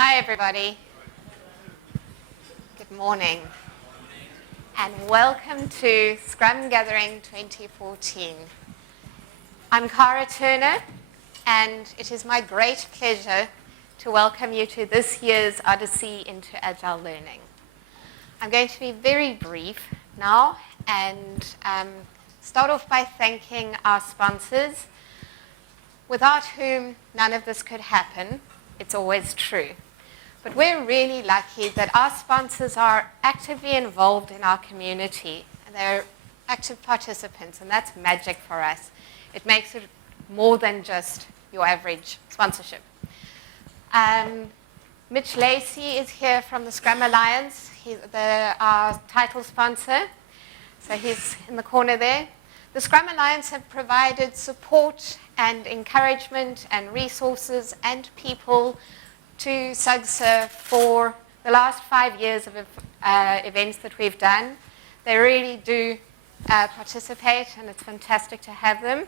Hi, everybody. Good morning. And welcome to Scrum Gathering 2014. I'm Cara Turner, and it is my great pleasure to welcome you to this year's Odyssey into Agile Learning. I'm going to be very brief now and start off by thanking our sponsors, without whom none of this could happen. It's always true. But we're really lucky that our sponsors are actively involved in our community. And they're active participants, and that's magic for us. It makes it more than just your average sponsorship. Mitch Lacey is here from the Scrum Alliance. He's our title sponsor, so he's in the corner there. The Scrum Alliance have provided support and encouragement and resources and people to SUGSA for the last 5 years of events that we've done. They really do participate, and it's fantastic to have them.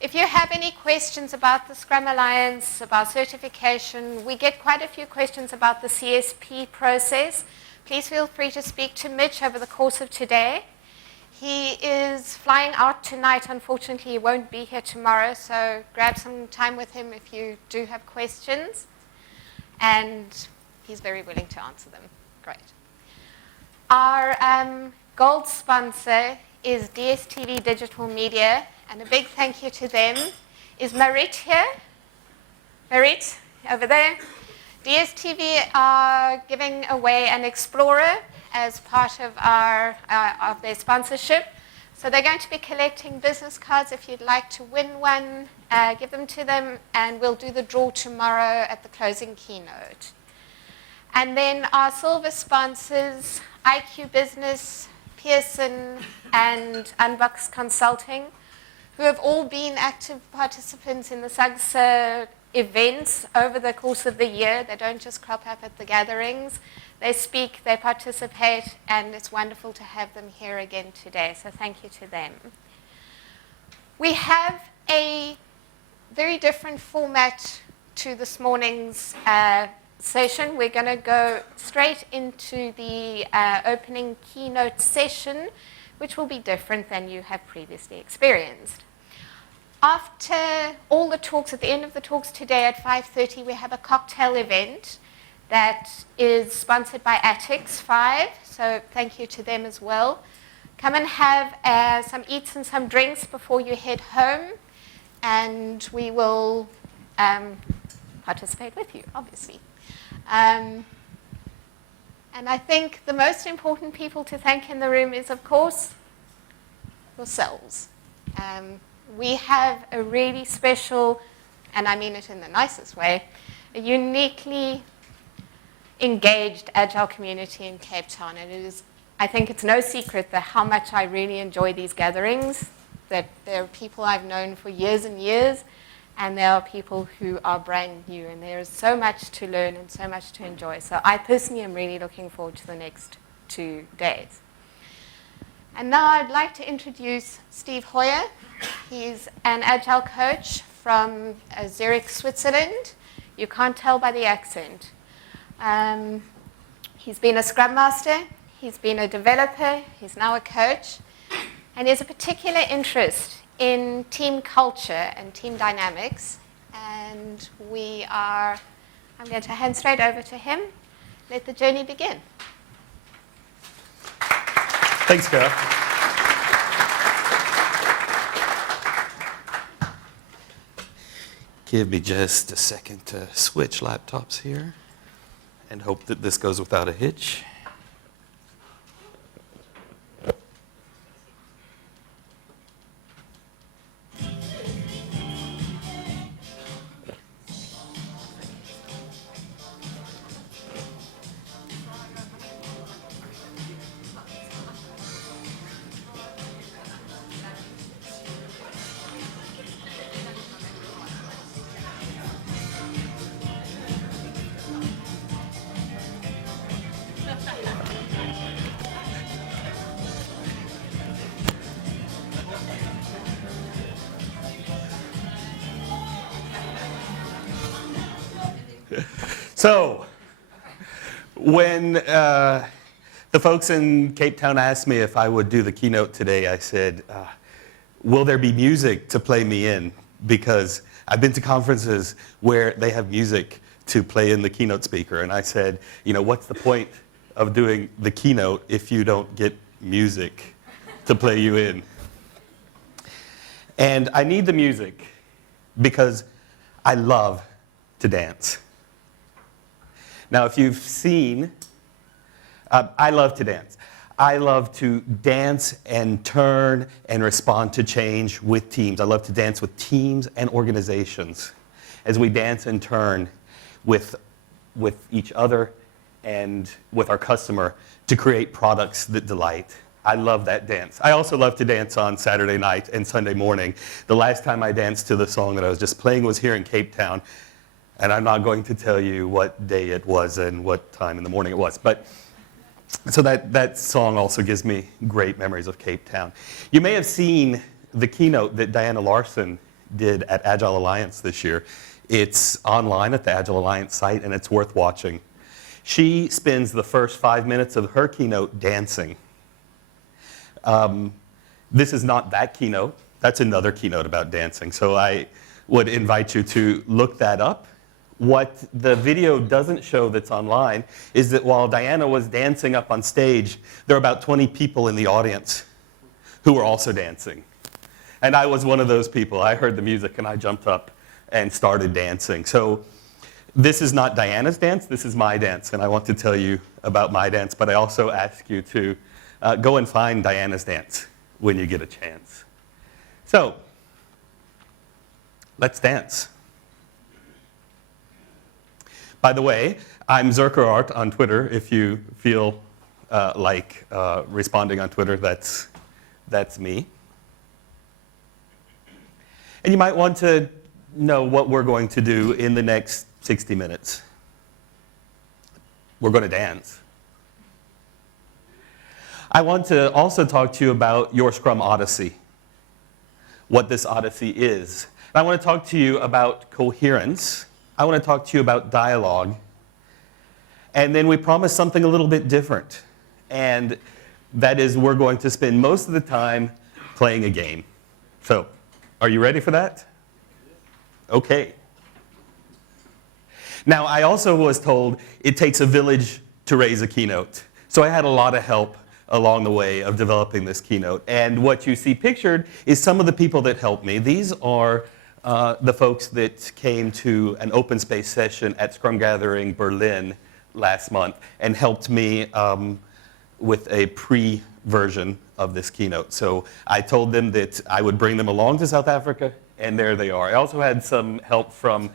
If you have any questions about the Scrum Alliance, about certification, we get quite a few questions about the CSP process. Please feel free to speak to Mitch over the course of today. He is flying out tonight. Unfortunately, he won't be here tomorrow, so grab some time with him if you do have questions. And he's very willing to answer them. Great. Our gold sponsor is DSTV Digital Media, and a big thank you to them. Is Marit here? Marit, over there. DSTV are giving away an Explorer as part of their sponsorship. So they're going to be collecting business cards. If you'd like to win one, give them to them, and we'll do the draw tomorrow at the closing keynote. And then our silver sponsors, IQ Business, Pearson, and Unbox Consulting, who have all been active participants in the SUGSA events over the course of the year. They don't just crop up at the gatherings. They speak, they participate, and it's wonderful to have them here again today. So thank you to them. We have a very different format to this morning's session. We're going to go straight into the opening keynote session, which will be different than you have previously experienced. After all the talks, at the end of the talks today at 5:30, we have a cocktail event that is sponsored by Atix 5, so thank you to them as well. Come and have some eats and some drinks before you head home, and we will participate with you, obviously. And I think the most important people to thank in the room is, of course, yourselves. We have a really special, and I mean it in the nicest way, a uniquely engaged Agile community in Cape Town. And it is, I think it's no secret that how much I really enjoy these gatherings, that there are people I've known for years and years, and there are people who are brand new, and there is so much to learn and so much to enjoy. So I personally am really looking forward to the next 2 days. And now I'd like to introduce Steve Hoyer. He's an Agile coach from Zurich, Switzerland. You can't tell by the accent. He's been a Scrum Master, he's been a developer, he's now a coach, and he has a particular interest in team culture and team dynamics. And I'm going to hand straight over to him. Let the journey begin. Thanks, Cara. Give me just a second to switch laptops here and hope that this goes without a hitch. So, When the folks in Cape Town asked me if I would do the keynote today, I said, will there be music to play me in? Because I've been to conferences where they have music to play in the keynote speaker. And I said, what's the point of doing the keynote if you don't get music to play you in? And I need the music because I love to dance. Now, if you've seen, I love to dance. I love to dance and turn and respond to change with teams. I love to dance with teams and organizations as we dance and turn with each other and with our customer to create products that delight. I love that dance. I also love to dance on Saturday night and Sunday morning. The last time I danced to the song that I was just playing was here in Cape Town. And I'm not going to tell you what day it was and what time in the morning it was. But so that song also gives me great memories of Cape Town. You may have seen the keynote that Diana Larson did at Agile Alliance this year. It's online at the Agile Alliance site, and it's worth watching. She spends the first 5 minutes of her keynote dancing. This is not that keynote. That's another keynote about dancing. So I would invite you to look that up. What the video doesn't show that's online is that while Diana was dancing up on stage, there were about 20 people in the audience who were also dancing. And I was one of those people. I heard the music and I jumped up and started dancing. So this is not Diana's dance, this is my dance. And I want to tell you about my dance, but I also ask you to go and find Diana's dance when you get a chance. So let's dance. By the way, I'm Zerkerart on Twitter. If you feel like responding on Twitter, that's me. And you might want to know what we're going to do in the next 60 minutes. We're going to dance. I want to also talk to you about your Scrum Odyssey, what this Odyssey is. And I want to talk to you about coherence. I want to talk to you about dialogue. And then we promise something a little bit different. And that is we're going to spend most of the time playing a game. So, are you ready for that? Okay. Now, I also was told it takes a village to raise a keynote. So I had a lot of help along the way of developing this keynote. And what you see pictured is some of the people that helped me. These are the folks that came to an open space session at Scrum Gathering Berlin last month and helped me with a pre-version of this keynote. So I told them that I would bring them along to South Africa, and there they are. I also had some help from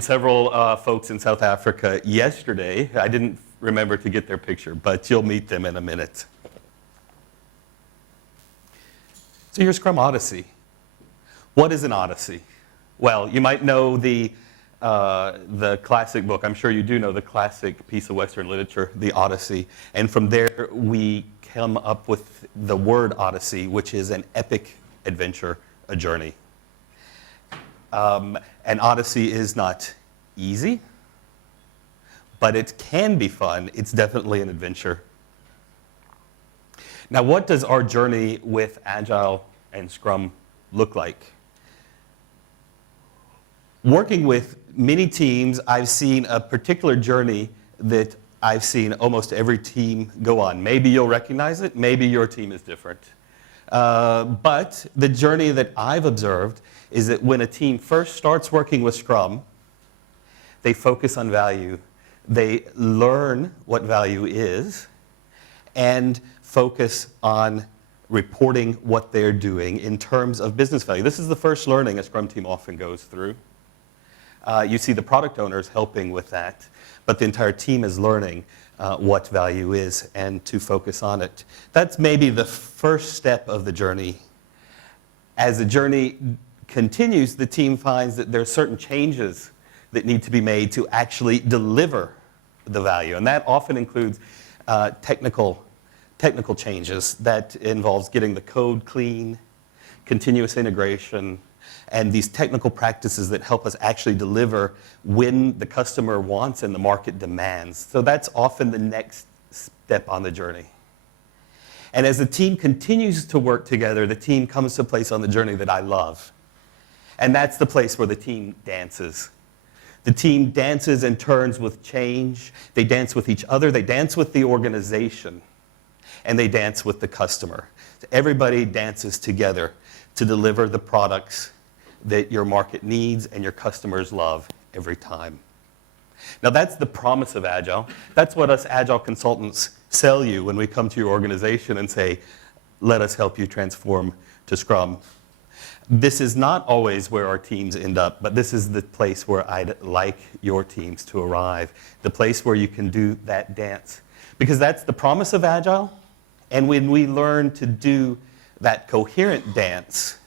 several folks in South Africa yesterday. I didn't remember to get their picture, but you'll meet them in a minute. So your Scrum Odyssey. What is an Odyssey? Well, you might know the classic book. I'm sure you do know the classic piece of Western literature, the Odyssey. And from there, we come up with the word Odyssey, which is an epic adventure, a journey. An Odyssey is not easy, but it can be fun. It's definitely an adventure. Now, what does our journey with Agile and Scrum look like? Working with many teams, I've seen a particular journey that I've seen almost every team go on. Maybe you'll recognize it, maybe your team is different. But the journey that I've observed is that when a team first starts working with Scrum, they focus on value. They learn what value is and focus on reporting what they're doing in terms of business value. This is the first learning a Scrum team often goes through. You see the product owners helping with that, but the entire team is learning what value is and to focus on it. That's maybe the first step of the journey. As the journey continues, the team finds that there are certain changes that need to be made to actually deliver the value, and that often includes technical changes. That involves getting the code clean, continuous integration, and these technical practices that help us actually deliver when the customer wants and the market demands. So that's often the next step on the journey. And as the team continues to work together, the team comes to a place on the journey that I love. And that's the place where the team dances. The team dances and turns with change. They dance with each other. They dance with the organization. And they dance with the customer. Everybody dances together to deliver the products that your market needs and your customers love every time. Now that's the promise of Agile. That's what us Agile consultants sell you when we come to your organization and say, let us help you transform to Scrum. This is not always where our teams end up, but this is the place where I'd like your teams to arrive, the place where you can do that dance. Because that's the promise of Agile, and when we learn to do that coherent dance,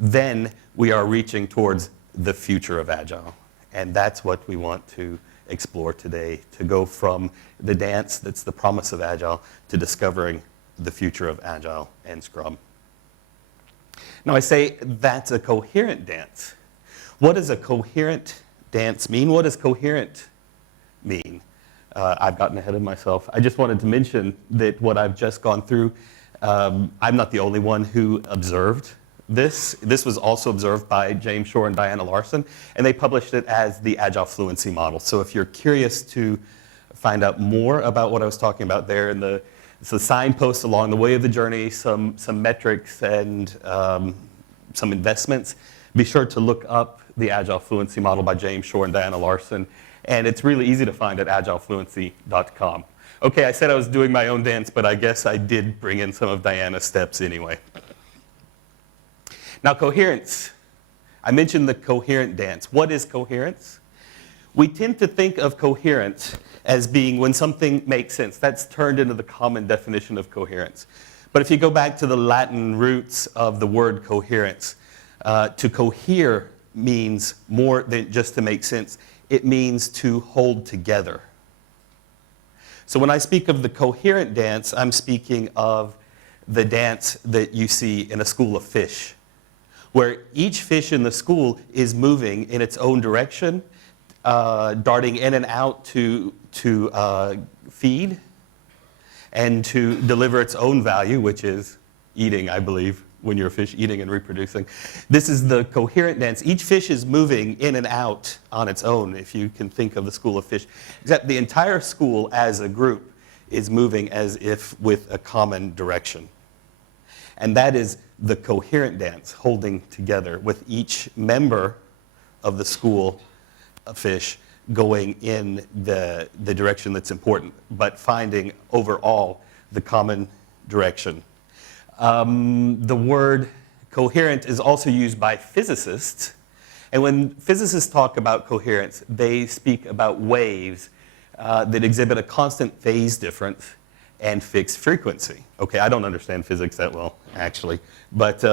then we are reaching towards the future of Agile. And that's what we want to explore today, to go from the dance that's the promise of Agile to discovering the future of Agile and Scrum. Now I say that's a coherent dance. What does a coherent dance mean? What does coherent mean? I've gotten ahead of myself. I just wanted to mention that what I've just gone through, I'm not the only one who observed this. This was also observed by James Shore and Diana Larson, and they published it as the Agile Fluency Model. So if you're curious to find out more about what I was talking about there, it's the signposts along the way of the journey, some metrics and some investments, be sure to look up the Agile Fluency Model by James Shore and Diana Larson, and it's really easy to find at agilefluency.com. Okay, I said I was doing my own dance, but I guess I did bring in some of Diana's steps anyway. Now, coherence. I mentioned the coherent dance. What is coherence? We tend to think of coherence as being when something makes sense. That's turned into the common definition of coherence. But if you go back to the Latin roots of the word coherence, to cohere means more than just to make sense. It means to hold together. So when I speak of the coherent dance, I'm speaking of the dance that you see in a school of fish, where each fish in the school is moving in its own direction, darting in and out to feed and to deliver its own value, which is eating, I believe, when you're a fish, eating and reproducing. This is the coherent dance. Each fish is moving in and out on its own, if you can think of the school of fish. Except the entire school as a group is moving as if with a common direction. And that is the coherent dance, holding together with each member of the school of fish going in the direction that's important, but finding overall the common direction. The word coherent is also used by physicists, and when physicists talk about coherence, they speak about waves that exhibit a constant phase difference and fixed frequency. Okay, I don't understand physics that well, actually, but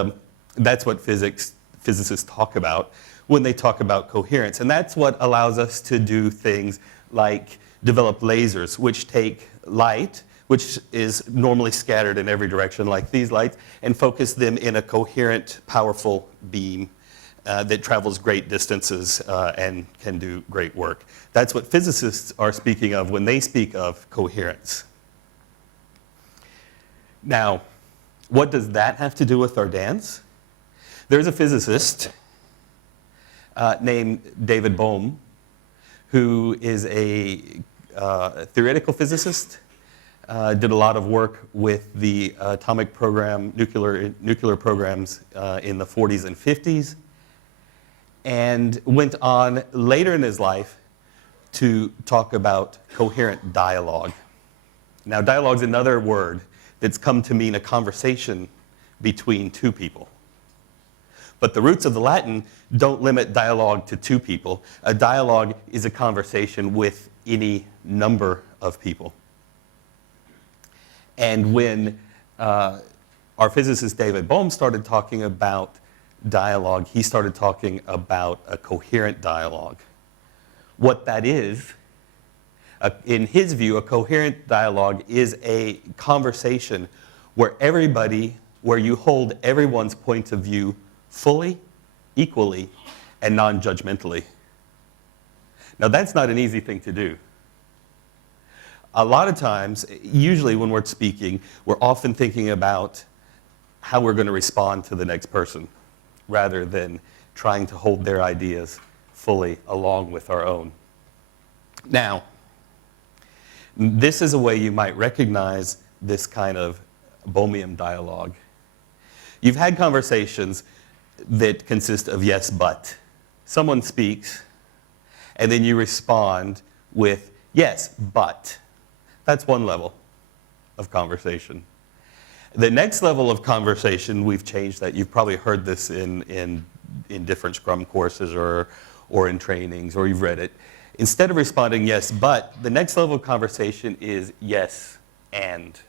that's what physicists talk about when they talk about coherence. And that's what allows us to do things like develop lasers, which take light, which is normally scattered in every direction like these lights, and focus them in a coherent, powerful beam that travels great distances and can do great work. That's what physicists are speaking of when they speak of coherence. Now, what does that have to do with our dance? There's a physicist named David Bohm, who is a theoretical physicist, did a lot of work with the atomic program, nuclear programs in the 40s and 50s, and went on later in his life to talk about coherent dialogue. Now, dialogue is another word that's come to mean a conversation between two people. But the roots of the Latin don't limit dialogue to two people. A dialogue is a conversation with any number of people. And when our physicist David Bohm started talking about dialogue, he started talking about a coherent dialogue. What that is, in his view, a coherent dialogue is a conversation where you hold everyone's point of view fully, equally, and non-judgmentally. Now, that's not an easy thing to do. A lot of times, usually when we're speaking, we're often thinking about how we're going to respond to the next person, rather than trying to hold their ideas fully along with our own. Now, this is a way you might recognize this kind of Bohemian dialogue. You've had conversations that consist of yes, but. Someone speaks, and then you respond with yes, but. That's one level of conversation. The next level of conversation, we've changed that. You've probably heard this in different Scrum courses or in trainings, or you've read it. Instead of responding yes, but, the next level of conversation is yes, and.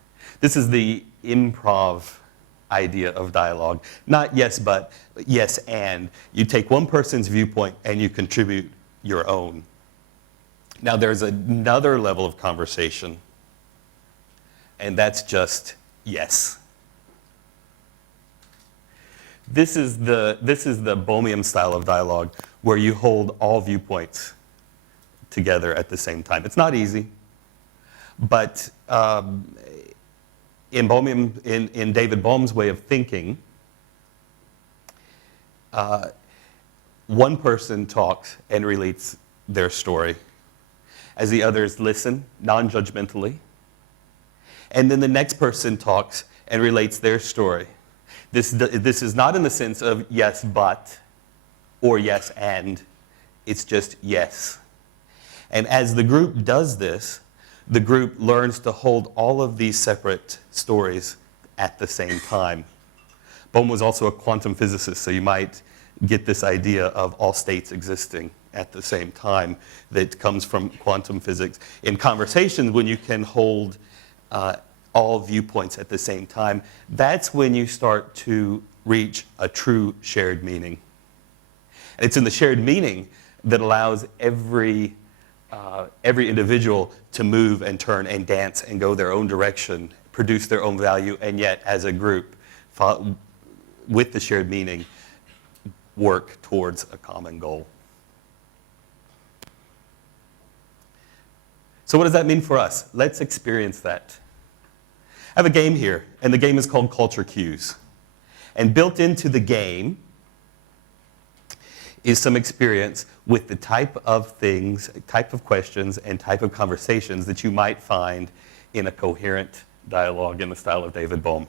This is the improv idea of dialogue. Not yes, but yes, and. You take one person's viewpoint and you contribute your own. Now, there's another level of conversation, and that's just yes. This is the Bohemian style of dialogue, where you hold all viewpoints together at the same time. It's not easy, but in David Bohm's way of thinking, one person talks and relates their story, as the others listen non-judgmentally, and then the next person talks and relates their story. This is not in the sense of yes, but, or yes, and. It's just yes. And as the group does this, the group learns to hold all of these separate stories at the same time. Bohm was also a quantum physicist, so you might get this idea of all states existing at the same time that comes from quantum physics. In conversations, when you can hold all viewpoints at the same time, that's when you start to reach a true shared meaning. And it's in the shared meaning that allows every individual to move and turn and dance and go their own direction, produce their own value, and yet as a group, with the shared meaning, work towards a common goal. So what does that mean for us? Let's experience that. I have a game here, and the game is called Culture Cues. And built into the game is some experience with the type of things, type of questions, and type of conversations that you might find in a coherent dialogue in the style of David Bohm.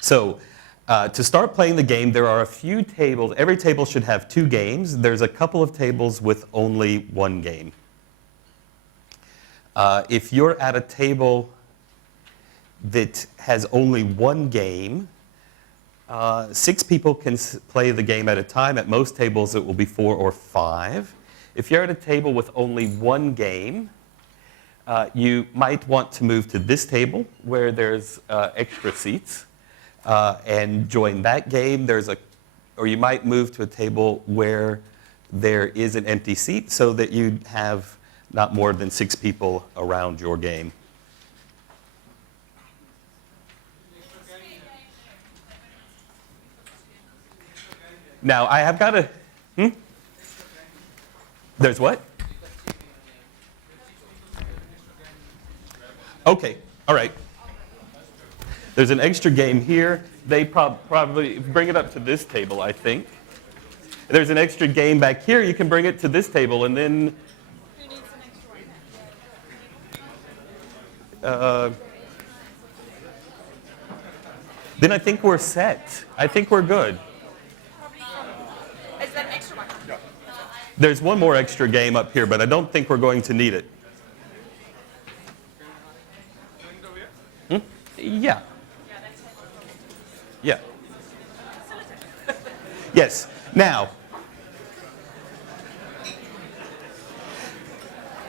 So, to start playing the game, there are a few tables. Every table should have 2 games. There's a couple of tables with only 1 game. If you're at a table that has only 1 game, 6 people can play the game at a time. At most tables, it will be 4 or 5. If you're at a table with only 1 game, you might want to move to this table where there's extra seats and join that game. Or you might move to a table where there is an empty seat so that you have not more than 6 people around your game. Now, I have got a... There's what? Okay, all right. There's an extra game here. They probably bring it up to this table, I think. There's an extra game back here. You can bring it to this table, and then... Who needs an extra one? Then I think we're set. I think we're good. Is that an extra one? No. There's one more extra game up here, but I don't think we're going to need it. Yeah. Yeah. Yes. Now,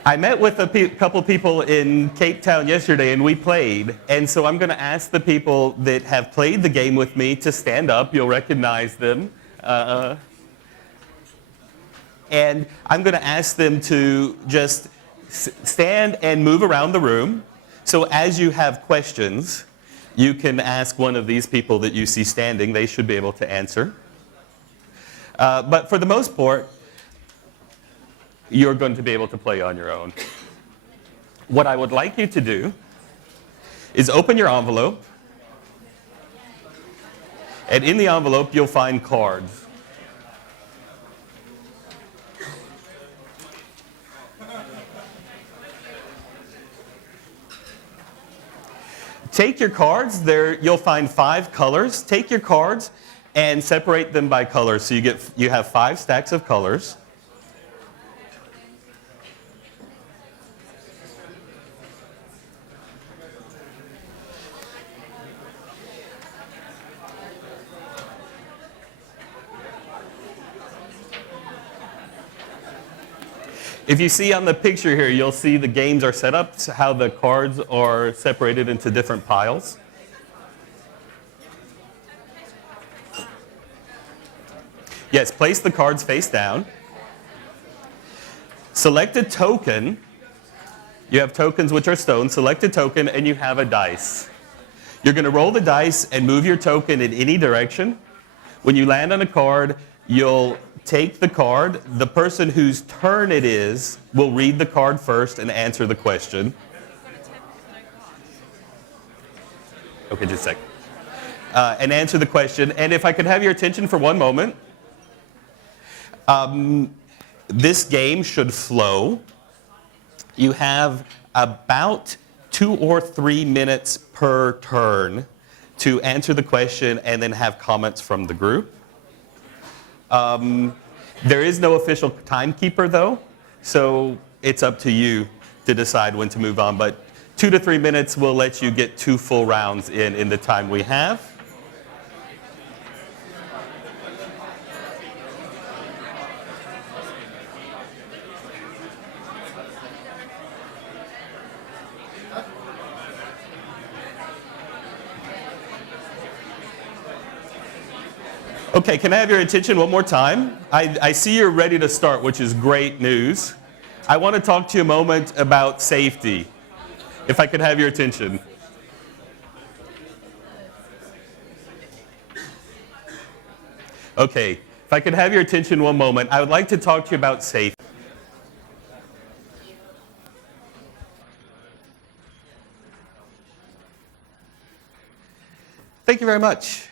I met with a couple people in Cape Town yesterday, and we played. And so I'm going to ask the people that have played the game with me to stand up. You'll recognize them. And I'm going to ask them to just stand and move around the room. So as you have questions, You can ask one of these people that you see standing. They should be able to answer. But for the most part, you're going to be able to play on your own. What I would like you to do is open your envelope. And in the envelope, you'll find cards. Take your cards. There, you'll find 5 colors. Take your cards and separate them by color. So you have 5 stacks of colors. If you see on the picture here, you'll see the games are set up, how the cards are separated into different piles. Yes, place the cards face down. Select a token. You have tokens which are stones. Select a token and you have a dice. You're going to roll the dice and move your token in any direction. When you land on a card, you'll take the card. The person whose turn it is will read the card first and answer the question. Okay, just a second. And answer the question. And if I could have your attention for one moment. This game should flow. You have about 2 or 3 minutes per turn to answer the question and then have comments from the group. There is no official timekeeper, though, so it's up to you to decide when to move on. But 2 to 3 minutes will let you get 2 full rounds in the time we have. Okay, can I have your attention one more time? I see you're ready to start, which is great news. I want to talk to you a moment about safety. If I could have your attention. Okay, if I could have your attention one moment, I would like to talk to you about safety. Thank you very much.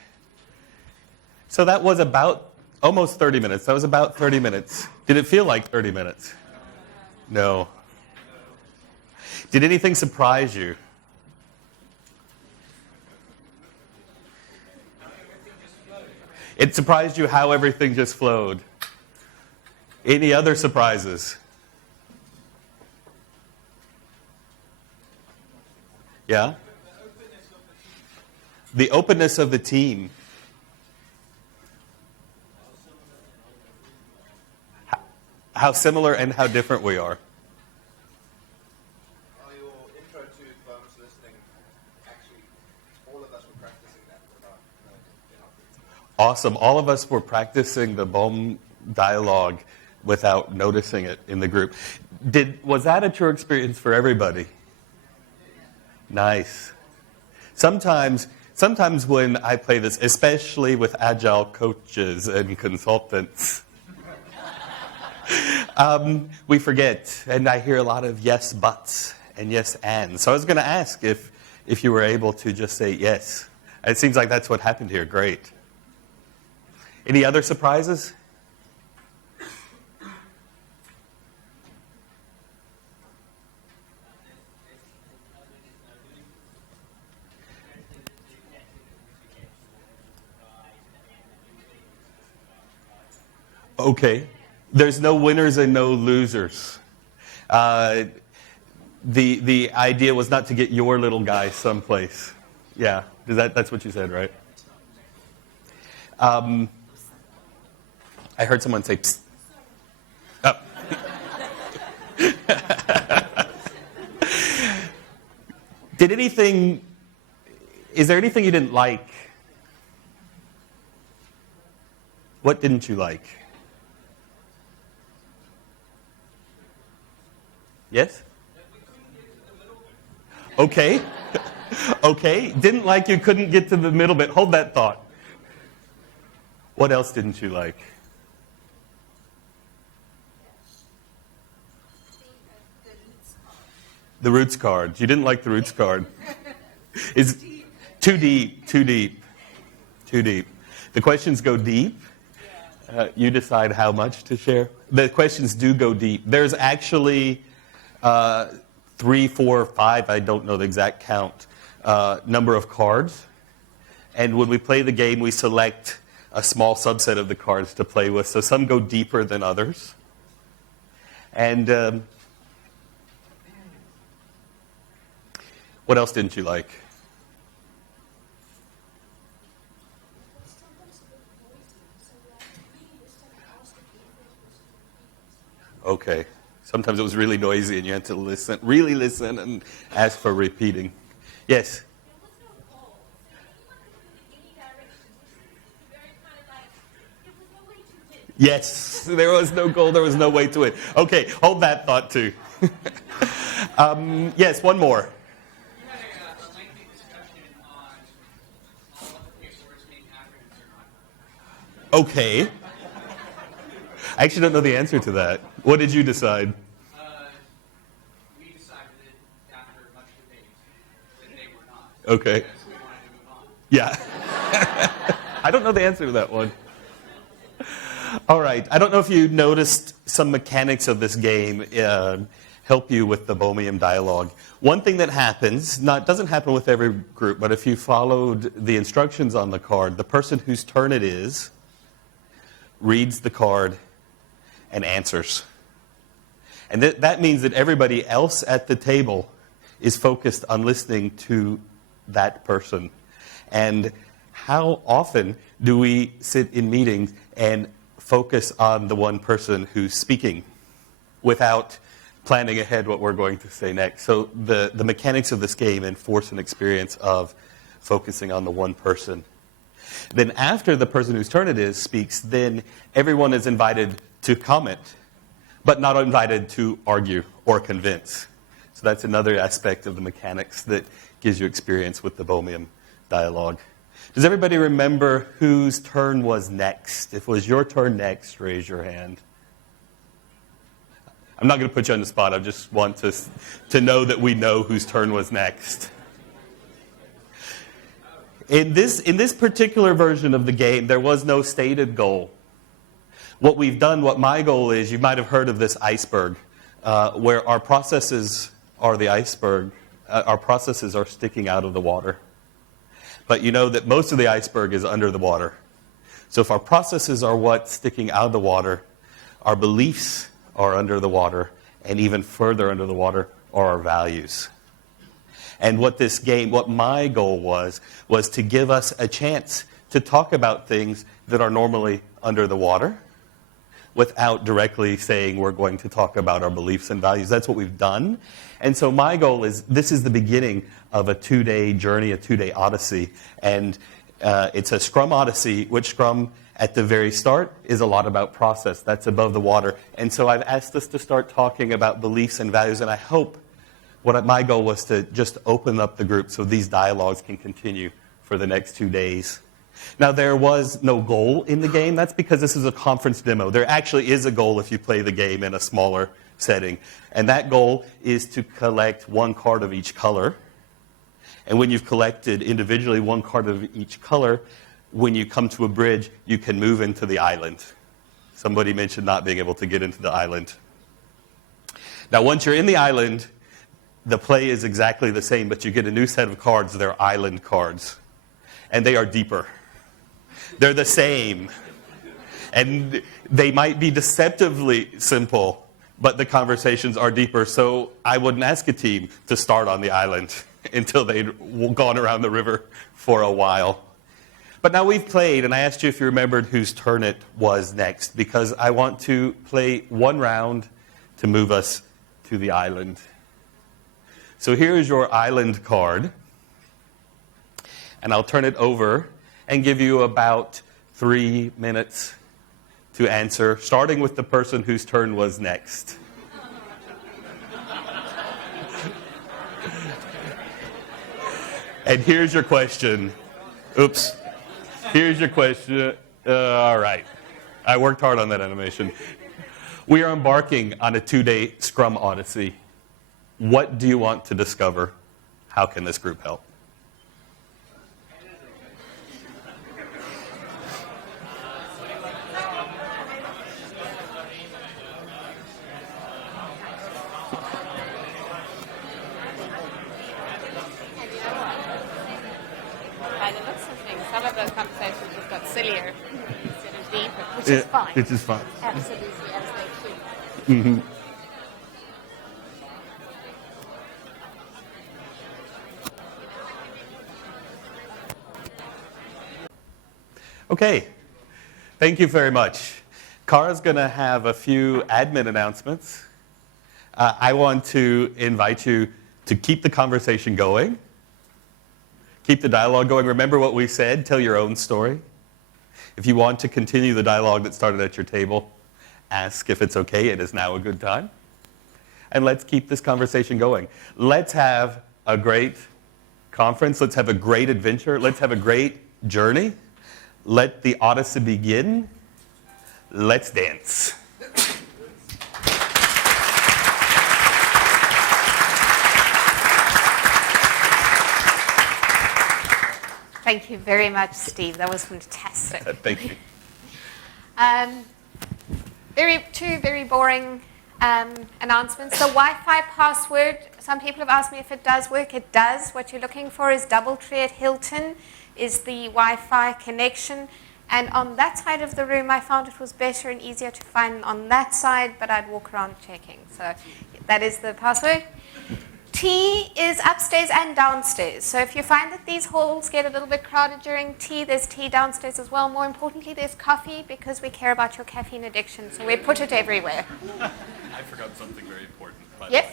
So that was about almost 30 minutes. That was about 30 minutes. Did it feel like 30 minutes? No. Did anything surprise you? It surprised you how everything just flowed. Any other surprises? Yeah? The openness of the team. How similar and how different we are. Your intro to bonus listening, actually, all of us were practicing that without Awesome. All of us were practicing the BOM dialogue without noticing it in the group. Was that a true experience for everybody? Nice. Sometimes when I play this, especially with agile coaches and consultants, we forget, and I hear a lot of yes buts and yes ands. So I was going to ask if you were able to just say yes. It seems like that's what happened here. Great. Any other surprises? Okay. There's no winners and no losers. The idea was not to get your little guy someplace. Yeah, that's what you said, right? I heard someone say, psst. Oh. Is there anything you didn't like? What didn't you like? Yes? Okay. Okay, didn't like you couldn't get to the middle bit. Hold that thought. What else didn't you like? The roots card. You didn't like the roots card. Is too deep, too deep, too deep. The questions go deep. You decide how much to share. The questions do go deep. There's actually 3, 4, 5, I don't know the exact count, number of cards. And when we play the game, we select a small subset of the cards to play with. So some go deeper than others. And what else didn't you like? Okay. Sometimes it was really noisy and you had to listen, really listen and ask for repeating. Yes? Yes, there was no goal, there was no way to it. Okay, hold that thought too. Yes, one more. You had a lengthy discussion on what the paperwork's being acronyms or not. Okay. I actually don't know the answer to that. What did you decide? We decided that after much debate that they were not. Okay. Because we wanted to move on. Yeah. I don't know the answer to that one. All right. I don't know if you noticed some mechanics of this game help you with the Bohemian dialogue. One thing that happens, doesn't happen with every group, but if you followed the instructions on the card, the person whose turn it is reads the card and answers. And that means that everybody else at the table is focused on listening to that person. And how often do we sit in meetings and focus on the one person who's speaking without planning ahead what we're going to say next? So the mechanics of this game enforce an experience of focusing on the one person. Then after the person whose turn it is speaks, then everyone is invited to comment, but not invited to argue or convince. So that's another aspect of the mechanics that gives you experience with the Bohemian dialogue. Does everybody remember whose turn was next? If it was your turn next, raise your hand. I'm not going to put you on the spot. I just want to know that we know whose turn was next. In this particular version of the game, there was no stated goal. What we've done, what my goal is, you might have heard of this iceberg, where our processes are the iceberg. Our processes are sticking out of the water. But you know that most of the iceberg is under the water. So if our processes are what's sticking out of the water, our beliefs are under the water, and even further under the water are our values. And what my goal was to give us a chance to talk about things that are normally under the water without directly saying we're going to talk about our beliefs and values. That's what we've done. And so my goal is, this is the beginning of a 2-day journey, a 2-day odyssey. And it's a Scrum odyssey, which Scrum at the very start is a lot about process. That's above the water. And so I've asked us to start talking about beliefs and values, and I hope my goal was to just open up the group so these dialogues can continue for the next 2 days. Now, there was no goal in the game. That's because this is a conference demo. There actually is a goal if you play the game in a smaller setting. And that goal is to collect one card of each color. And when you've collected individually one card of each color, when you come to a bridge, you can move into the island. Somebody mentioned not being able to get into the island. Now, once you're in the island, the play is exactly the same, but you get a new set of cards. They're island cards. And they are deeper. They're the same. And they might be deceptively simple, but the conversations are deeper. So I wouldn't ask a team to start on the island until they'd gone around the river for a while. But now we've played, and I asked you if you remembered whose turn it was next, because I want to play one round to move us to the island. So here is your island card. And I'll turn it over and give you about 3 minutes to answer, starting with the person whose turn was next. And here's your question. Oops. Here's your question. All right. I worked hard on that animation. We are embarking on a 2-day Scrum Odyssey. What do you want to discover? How can this group help? By the looks of things, some of those conversations just got sillier instead of deeper, which is fine. Which is fine. Absolutely, as they should. Okay. Thank you very much. Kara's going to have a few admin announcements. I want to invite you to keep the conversation going. Keep the dialogue going. Remember what we said. Tell your own story. If you want to continue the dialogue that started at your table, ask if it's okay. It is now a good time. And let's keep this conversation going. Let's have a great conference. Let's have a great adventure. Let's have a great journey. Let the Odyssey begin. Let's dance. Thank you very much, Steve. That was fantastic. Thank you. Two very boring announcements. The Wi-Fi password, some people have asked me if it does work. It does. What you're looking for is Doubletree at Hilton, is the Wi-Fi connection. And on that side of the room, I found it was better and easier to find on that side, but I'd walk around checking. So that is the password. Tea is upstairs and downstairs. So if you find that these halls get a little bit crowded during tea, there's tea downstairs as well. More importantly, there's coffee, because we care about your caffeine addiction. So we put it everywhere. I forgot something very important. Yes?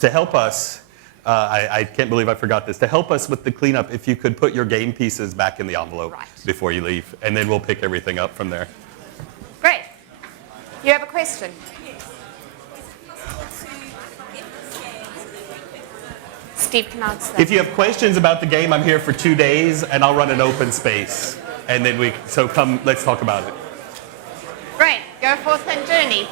To help us, I can't believe I forgot this. To help us with the cleanup, if you could put your game pieces back in the envelope before you leave, and then we'll pick everything up from there. Great. You have a question? Steve can answer that. If you have questions about the game, I'm here for 2 days, and I'll run an open space. And then so come, let's talk about it. Great. Go forth and journey.